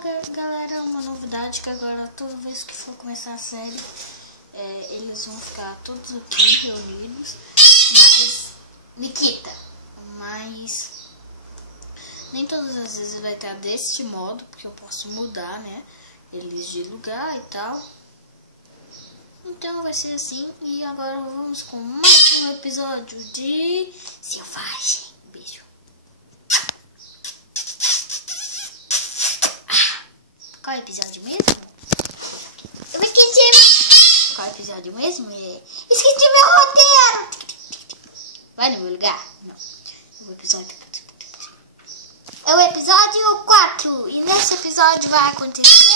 galera, uma novidade que agora toda vez que for começar a série, eles vão ficar todos aqui reunidos, mas nem todas as vezes vai estar deste modo, porque eu posso mudar, né, eles de lugar e tal. Então vai ser assim, e agora vamos com mais um episódio de Selvagem. Beijo. Qual é o episódio mesmo? Eu esqueci. Qual é o episódio mesmo? Esqueci meu roteiro. Vai no meu lugar? Não. O episódio... É o episódio 4. E nesse episódio vai acontecer...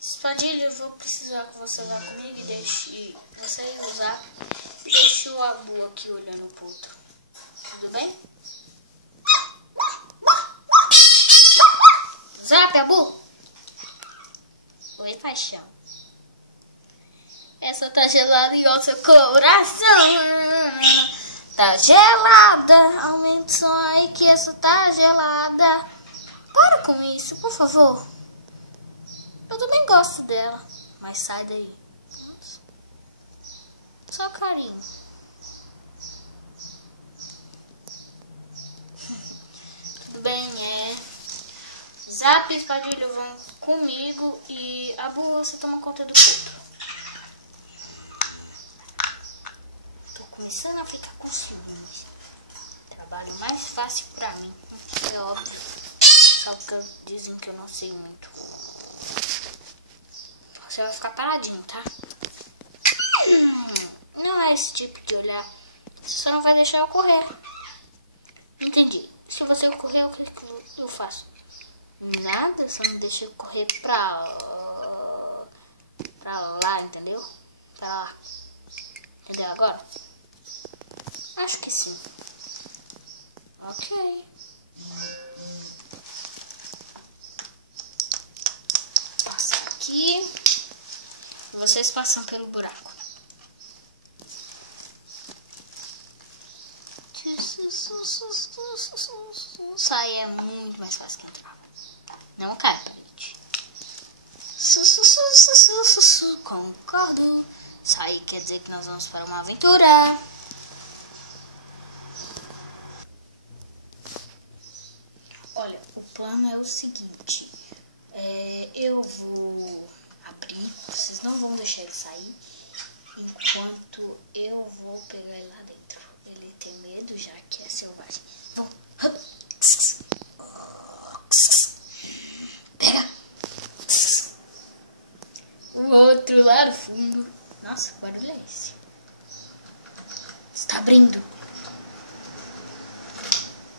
Espadilha, eu vou precisar que você vá comigo e deixe você usar. Deixe o Abu aqui olhando pro outro. Tudo bem? Zap, Abu! Oi, paixão. Essa tá gelada igual seu coração. Tá gelada. Aumenta o som aí que essa tá gelada. Para com isso, por favor. Eu também gosto dela, mas sai daí. Só carinho. Tudo bem, Zap e Espadilha vão comigo e Abu, você toma conta do outro. Tô começando a ficar com ciúmes. Trabalho mais fácil pra mim. É óbvio. Só porque dizem que eu não sei muito. Você vai ficar paradinho, tá? Não é esse tipo de olhar. Você só não vai deixar eu correr. Entendi. Se você correr, o que eu faço? Nada, só não deixa eu correr pra lá, entendeu? Pra lá. Entendeu agora? Acho que sim. Ok. Passa aqui. Vocês passam pelo buraco. Sair é muito mais fácil que entrar. Não cai, gente. Concordo. Sair quer dizer que nós vamos para uma aventura. Olha, o plano é o seguinte. Eu vou abrir, vocês não vão deixar ele sair enquanto eu vou pegar ele lá dentro. Ele tem medo já que é selvagem. Vamos. Pega. O outro lá no fundo. Nossa, que barulho é esse? Está abrindo.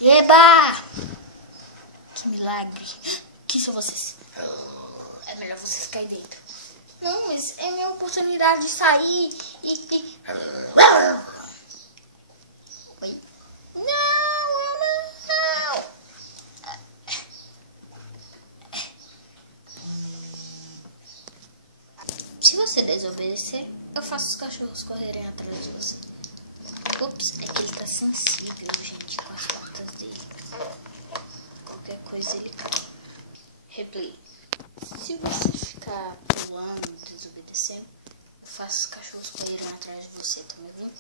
Eba! Que milagre. Que são vocês? É melhor vocês caírem dentro. Não, mas é minha oportunidade de sair e... Oi? Não, eu não. Se você desobedecer, eu faço os cachorros correrem atrás de você. Ops, é que ele tá sensível, gente, com as patas dele. Qualquer coisa ele cai. Replay. Se você ficar pulando, desobedecendo, eu faço os cachorros correrem atrás de você, tá me ouvindo?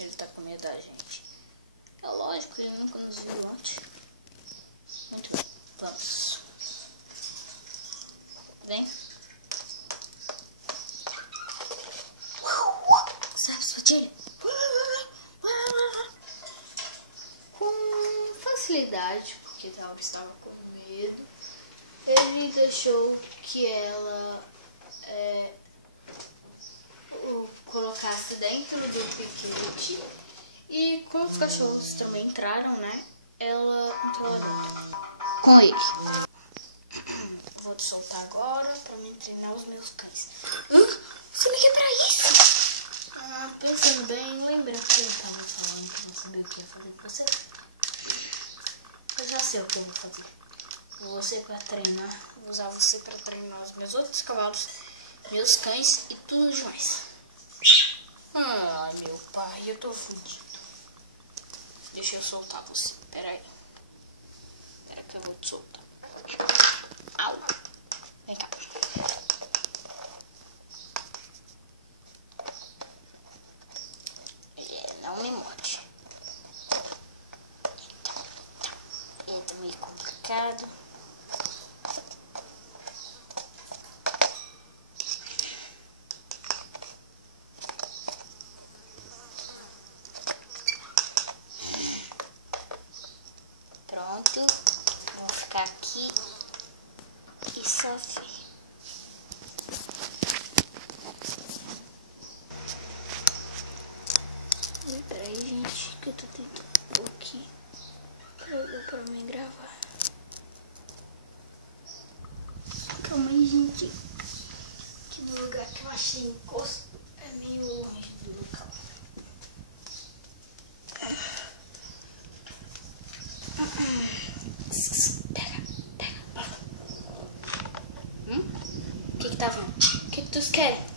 Ele tá com medo da gente. É lógico, ele nunca nos viu antes. Muito bem, vamos. Vem. Com facilidade, porque Laura estava com medo, ele deixou que ela o colocasse dentro do piquenique e como os cachorros também entraram, né, ela entrou dentro com ele. Vou te soltar agora pra me treinar os meus cães. Você me quer pra isso? Pensando bem, lembra que eu tava falando que não sabia o que ia fazer com você? Eu já sei o que eu vou fazer. Você para treinar. Vou usar você para treinar os meus outros cavalos, meus cães e tudo demais. Ai, meu pai, eu tô fudido. Deixa eu soltar você. Pera aí. Pera que eu vou te soltar. Au. Vem cá. Não me morde. É meio complicado. Pronto. Vou ficar aqui e sofrer. Peraí, gente, que eu tô tentando pôr aqui pra mim gravar. Calma aí, gente. Aqui no lugar que eu achei encosto é meio longe do local. Pega. O que tá vendo? O que tu querem?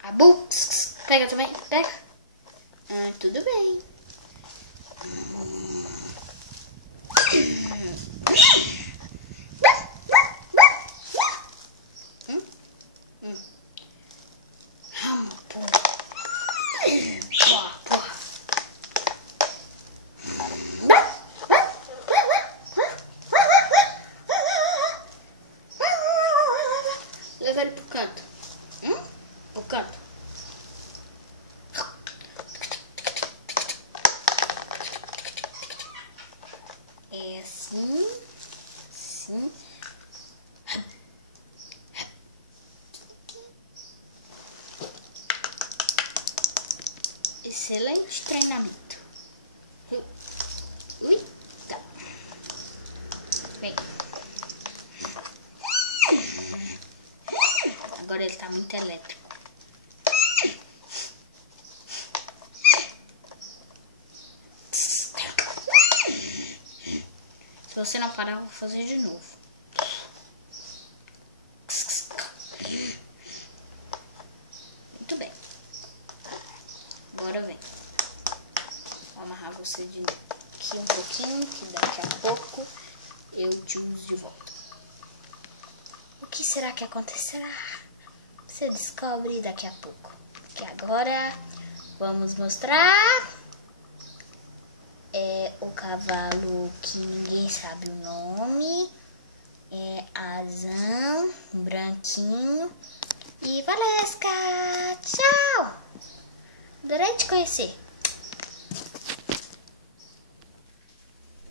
Abu, pega também, pega. Tudo bem. Leva ele pro canto. Pro canto. É assim. Assim. Excelente treinamento. Ui, tá. Bem. Agora ele tá muito elétrico. Se você não parar, eu vou fazer de novo. Muito bem. Agora vem. Vou amarrar você de novo. Aqui um pouquinho, que daqui a pouco eu te uso de volta. O que será que acontecerá? Você descobre daqui a pouco. Porque agora vamos mostrar o cavalo que ninguém sabe o nome. É Azam, branquinho e Valesca. Tchau! Adorei te conhecer.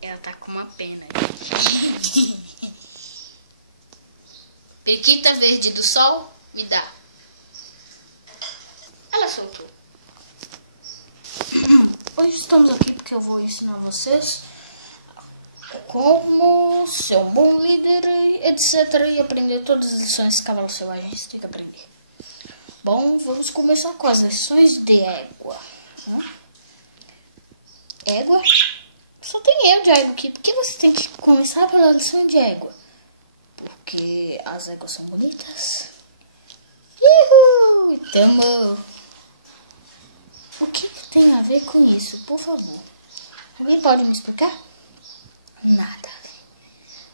Ela tá com uma pena. Periquita verde do sol, me dá. Ela soltou. Hoje estamos aqui porque eu vou ensinar vocês como ser um bom líder, etc. E aprender todas as lições que cavalos selvagens tem que aprender. Bom, vamos começar com as lições de égua. Égua? Só tem eu de égua aqui. Por que você tem que começar pela lição de égua? Porque as éguas são bonitas. Uhul! Tamo! O que tem a ver com isso? Por favor. Alguém pode me explicar? Nada.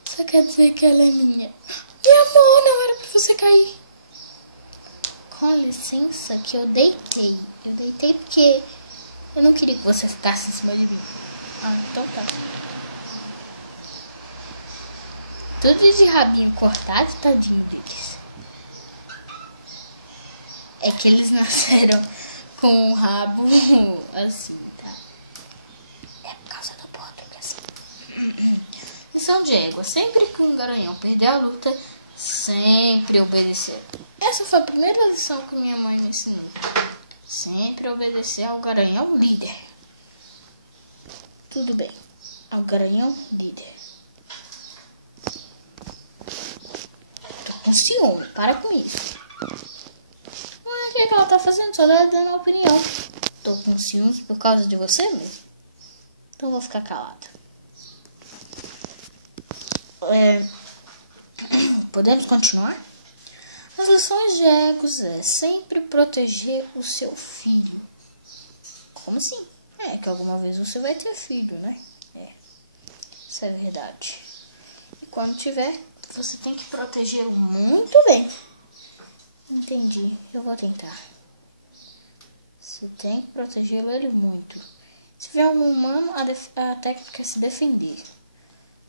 Só quer dizer que ela é minha. Meu amor, não era pra você cair. Com licença que eu deitei. Eu deitei porque eu não queria que você ficasse em cima de mim. Então tá. Tudo de rabinho cortado, tadinho deles. É que eles nasceram com o rabo assim, tá? É por causa lição de égua. Sempre que um garanhão perder a luta, sempre obedecer. Essa foi a primeira lição que minha mãe me ensinou. Sempre obedecer ao garanhão líder. Tudo bem. Ao garanhão líder. Tô com ciúme. Para com isso. Mas o que ela tá fazendo? Só dando a opinião. Tô com ciúmes por causa de você mesmo. Então vou ficar calada. Podemos continuar? As lições de egos é sempre proteger o seu filho. Como assim? É que alguma vez você vai ter filho, né? Isso é verdade. E quando tiver, você tem que protegê-lo muito bem. Entendi. Eu vou tentar. Você tem que protegê-lo ele muito. Se vier um humano, a técnica é se defender.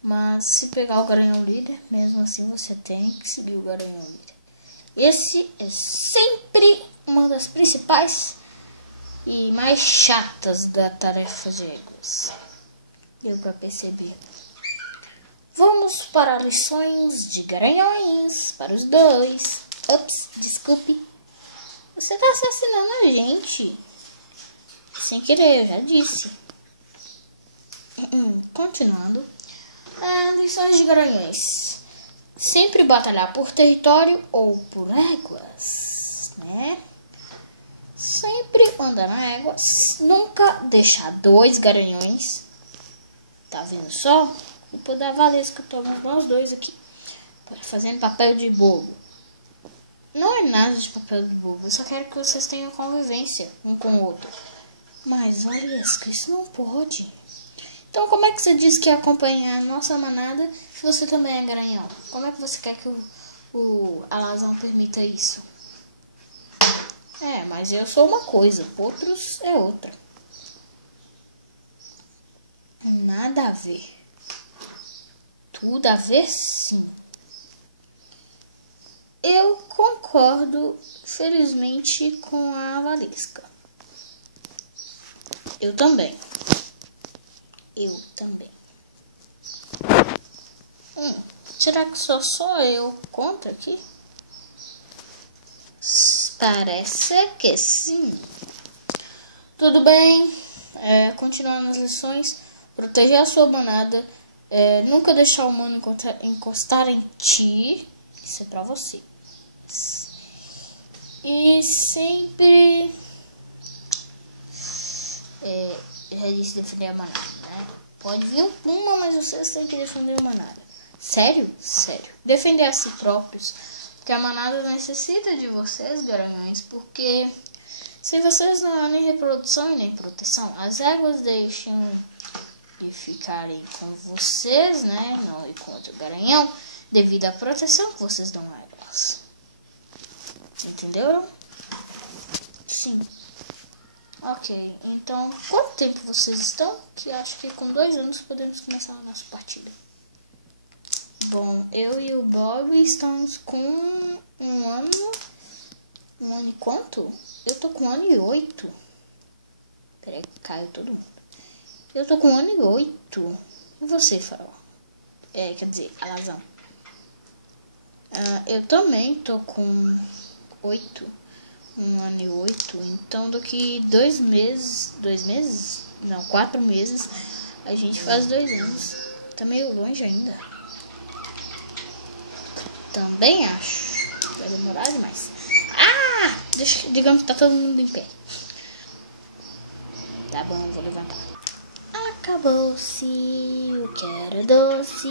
Mas se pegar o garanhão líder, mesmo assim você tem que seguir o garanhão líder. Esse é sempre uma das principais e mais chatas da tarefa de egos. Deu pra perceber. Vamos para lições de garanhões para os dois. Ups, desculpe. Você tá assassinando a gente. Sem querer, eu já disse. Continuando. Lições de garanhões. Sempre batalhar por território ou por éguas, né? Sempre andar na égua. Nunca deixar 2 garanhões. Tá vendo só? Culpa da Valesca, tomando nós 2 aqui. Fazendo papel de bobo. Não é nada de papel de bobo. Eu só quero que vocês tenham convivência um com o outro. Mas, Valesca, isso não pode. Então, como é que você diz que acompanha a nossa manada se você também é garanhão? Como é que você quer que o alazão permita isso? Mas eu sou uma coisa, outros é outra. Nada a ver. Tudo a ver, sim. Eu concordo, felizmente, com a Valesca. Eu também. Será que só sou eu contra aqui? Parece que sim. Tudo bem. Continuando as lições. Proteger a sua manada. Nunca deixar o humano encostar em ti. Isso é pra você. E sempre... já disse defender a manada, né? Pode vir um puma, mas vocês têm que defender a manada. Sério? Sério. Defender a si próprios. Porque a manada necessita de vocês, garanhões. Porque se vocês não há nem reprodução e nem proteção, as éguas deixam de ficarem com vocês, né? Não ir com outro garanhão, devido à proteção que vocês dão a elas. Entenderam? Sim. Ok, então quanto tempo vocês estão? Que acho que com 2 anos podemos começar a nossa partida. Bom, eu e o Bob estamos com 1 ano. 1 ano e quanto? Eu tô com 1 ano e 8. Peraí, caiu todo mundo. Eu tô com 1 ano e 8. E você, Farol? Quer dizer, Alazão. Eu também tô com 8. 1 ano e 8. Então daqui 2 meses. 2 meses? Não, 4 meses. A gente faz 2 anos. Tá meio longe ainda. Também acho. Vai demorar demais. Digamos que tá todo mundo em pé. Tá bom, vou levantar. Acabou-se o que era doce.